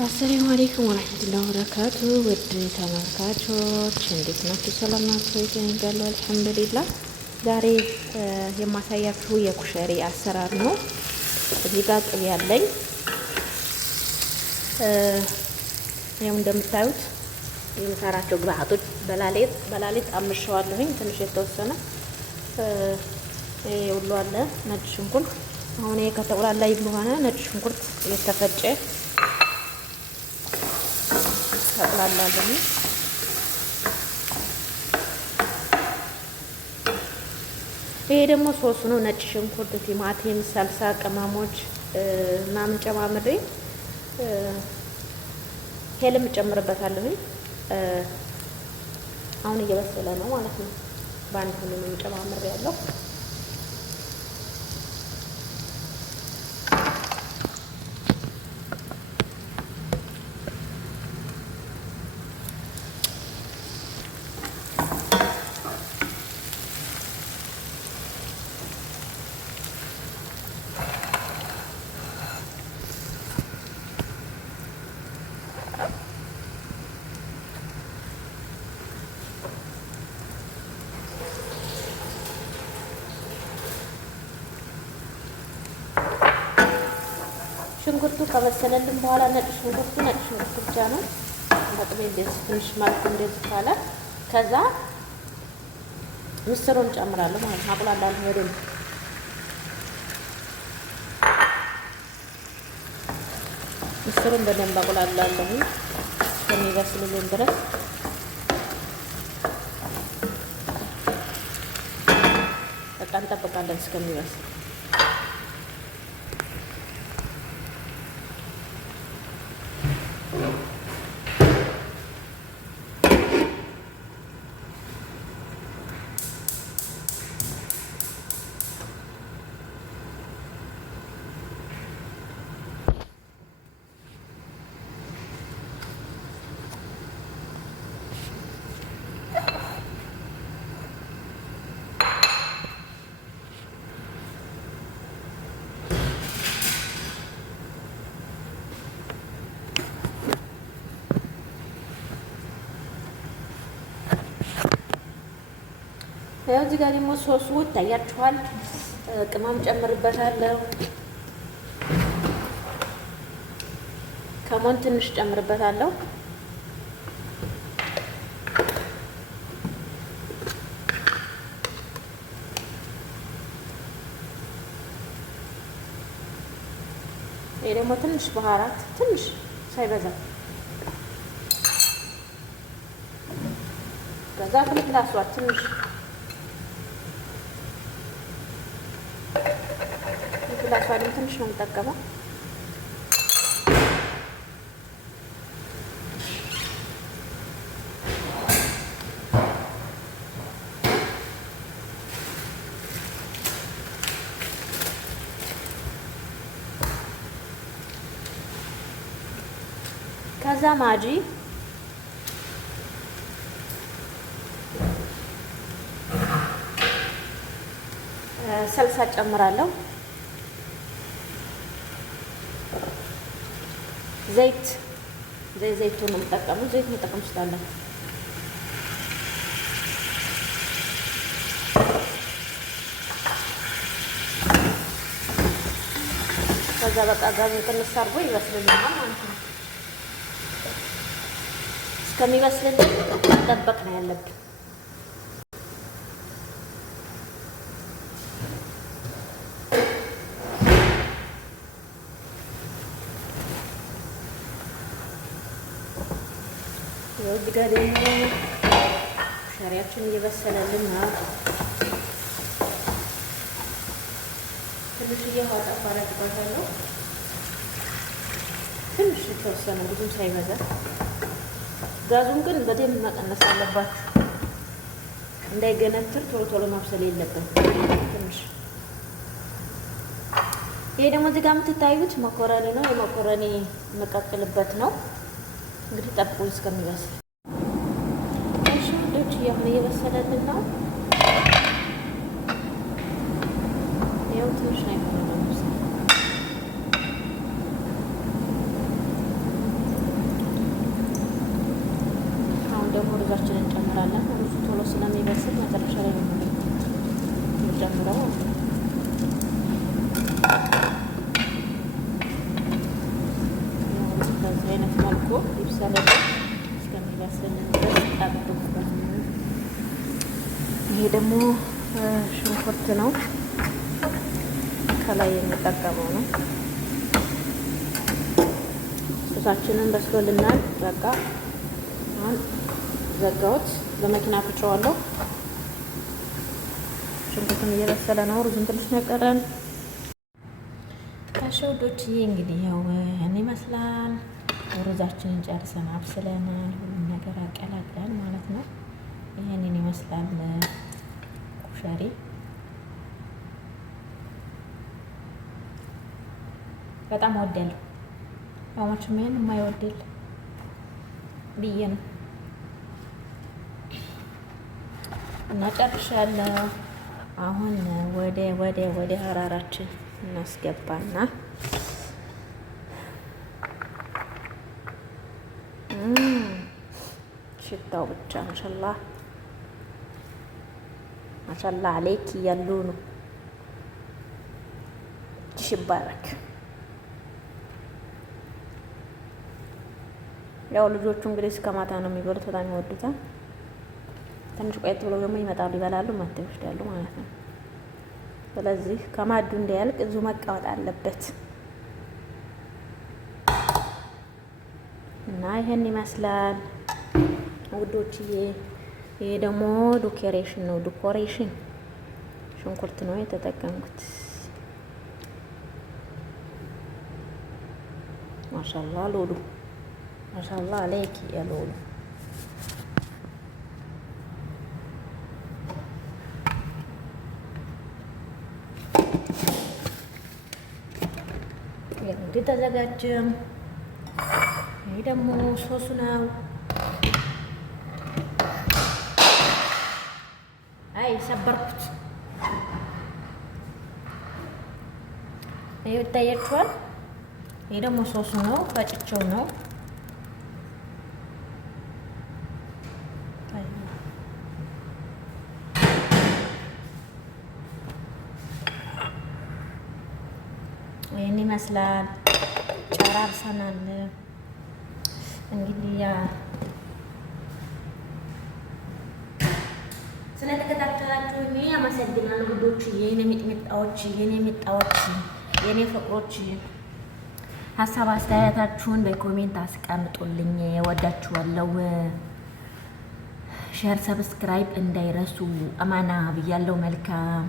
አሰላሙ አለይኩም ወራህመቱላሂ ወበረካቱ። ውድ ተመልካቾች እንዴት ናችሁ? ሰላም ናችሁ? ይገኛሉ አልሐምዱሊላህ። ዛሬ የማሳያችሁ የኩሸሪ አሰራር ነው። እዚህ ጋር ቅቤ ያለኝ ያው እንደምታዩት የምሰራቸው ግብአቶች በላሊጥ አምሸዋለሁኝ ትንሽ የተወሰነ ሁሉ አለ። ነጭ ሽንኩርት አሁን ከተቆላላ በኋላ ነጭ ሽንኩርት የተፈጨ ተቆላላለሁ። ይሄ ደግሞ ሶስ ነው። ነጭ ሽንኩርት፣ ቲማቲም፣ ሰልሳ፣ ቅመሞች ምናምን ጨማምሬ ሄልም ጨምርበታለሁ። አሁን እየበሰለ ነው ማለት ነው። በአንድ ሁሉንም ጨማምሬ ያለው ሽንኩርቱ ከበሰለልን በኋላ ነጭ ሽንኩርት ብቻ ነው። በቅቤ እንደዚህ ትንሽ ማለት እንደዚህ ካለ ከዛ ምስሩን ጨምራለሁ ማለት ነው። አቁላላለሁ በደንብ ምስሩን በደንብ አቁላላለሁ እስከሚበስልልን ድረስ። በቃ እንጠብቃለን እስከሚበስል። ያው እዚህ ጋር ደግሞ ሶሱ ይታያችኋል። ቅመም ጨምርበታለሁ። ከሞን ትንሽ ጨምርበታለሁ። ይሄ ደግሞ ትንሽ ባህራት ትንሽ ሳይበዛ ከዛ ፍልፍል አስዋት ትንሽ ፍላሷንም ትንሽ ነው የምጠቀመው። ከዛ ማጂ ሰልሳ ጨምራለሁ። ዘይቱን ነው የምጠቀመው። ዘይት መጠቀም ትችላለን። ከዛ በቃ ጋዙን ቅንስ አድርጎ ይበስልልናል ማለት ነው። እስከሚበስልልን መጠበቅ ነው ያለብን። እዚህ ጋር ደግሞ ሸሪያችን እየበሰለልን ነው። ትንሽዬ ውሃ ጠብ አደርግበታለሁ። ትንሽ የተወሰነ ብዙም ሳይበዛ። ጋዙን ግን በደንብ መቀነስ አለባችሁ እንዳይገነትር። ቶሎ ማብሰል የለብን ትንሽ። ይሄ ደግሞ እዚህ ጋር የምትታዩት መኮረኒ ነው። የመኮረኒ የምቀቅልበት ነው። እንግዲህ ጠብቁኝ እስከሚበስል። እሺ ልጅ ያሁን እየበሰለልን ነው። ያው ትንሽ ነው። ነው ከላይ የሚጠቀመው ነው። ሶሳችንን በስሎልናል። በቃ አሁን ዘጋሁት። በመኪና ፍጨዋለሁ። ሽንኩርቱም እየበሰለ ነው። ሩዝም ትንሽ ነው የቀረን። ውዶችዬ እንግዲህ ያው ይህን ይመስላል። ሩዛችንን ጨርሰን አብስለናል። ሁሉም ነገር አቀላቅለን ማለት ነው። ይህንን ይመስላል ኩሸሪ። በጣም ወደል ያው መቼም ይሄን የማይወደል ብዬ ነው እና ጨርሻለሁ። አሁን ወደ ሀራራችን እናስገባና ሽታው ብቻ ማሻአላህ ማሻአላህ አለይክ ያሉ ነው። ይባረክ። ያው ልጆቹ እንግዲህ እስከ ማታ ነው የሚበሉት። በጣም ይወዱታል። ትንሽ ቆየት ብለው ደግሞ ይመጣሉ፣ ይበላሉ፣ መጥተው ይወስዳሉ ማለት ነው። ስለዚህ ከማዱ እንዳያልቅ እዚሁ መቀመጥ አለበት እና ይሄን ይመስላል ውዶችዬ። ይሄ ደግሞ ዲኮሬሽን ነው። ዲኮሬሽን ሽንኩርት ነው የተጠቀምኩት። ማሻአላህ ሎሉ ማሻአላህ አለይኪ ያ ሎሉ። እንግዲህ ተዘጋጀም። ይሄ ደግሞ ሶሱ ነው። አይ ሰበርኩት። ይሄ ይታያችኋል። ይሄ ደግሞ ሶሱ ነው። ፈጭቸው ነው። ይሄን ይመስላል። ጨራርሰናል። እንግዲህ ያ ስለተከታተላችሁኝ አመሰግናለሁ ውዶች፣ የኔ ሚጥሚጣዎች፣ የኔ ሚጣዎች፣ የኔ ፍቅሮች። ሀሳብ አስተያየታችሁን በኮሜንት አስቀምጡልኝ። ወዳችኋለሁ። ሼር፣ ሰብስክራይብ እንዳይረሱ። አማና ብያለሁ። መልካም